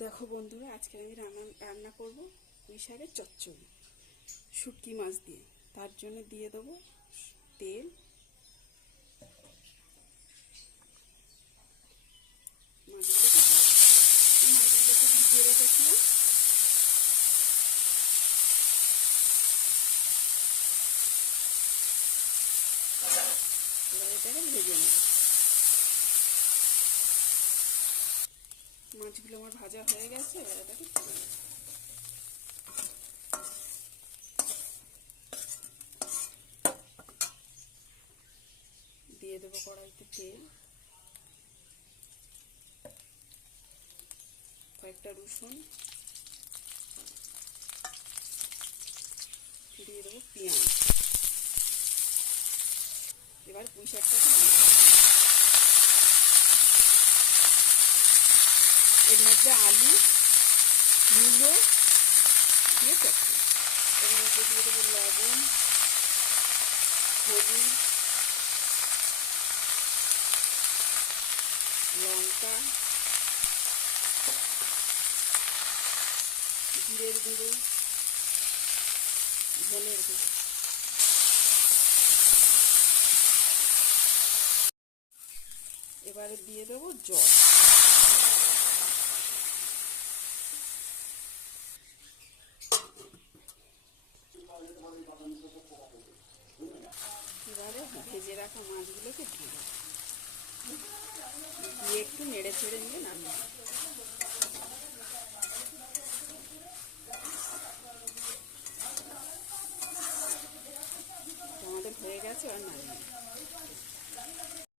দেখো বন্ধুরা, আজকে আমি রান্না রান্না করব পুঁই শাকের চচ্চড়ি, শুটকি মাছ দিয়ে। তার জন্য দিয়ে দেবো তেল, মাছগুলোকে মাছগুলোকে ভিজিয়ে রেখেছিলাম। এটাকে ভেজে নেব। মাছগুলো আমার ভাজা হয়ে গেছে এটাকে তুলে দিয়ে দেবো কড়াইতে তেল। কয়েকটা রসুন। দিয়ে দেবো পেঁয়াজ। এবার পুঁই শাকটাকে দিয়ে দেবো। এর মধ্যে আলু, মূলো দিয়ে চটকে এর মধ্যে দিয়ে দেবো লবণ, হলুদ, লঙ্কা, জিরের গুঁড়ো, ধনের গুঁড়ো। এবারে দিয়ে দেবো জল এবারে ভেজে রাখা মাছগুলোকে দিয়ে দিয়ে একটু নেড়ে ছেড়ে নিয়ে নামিয়ে। আমাদের হয়ে গেছে আর নামিয়ে।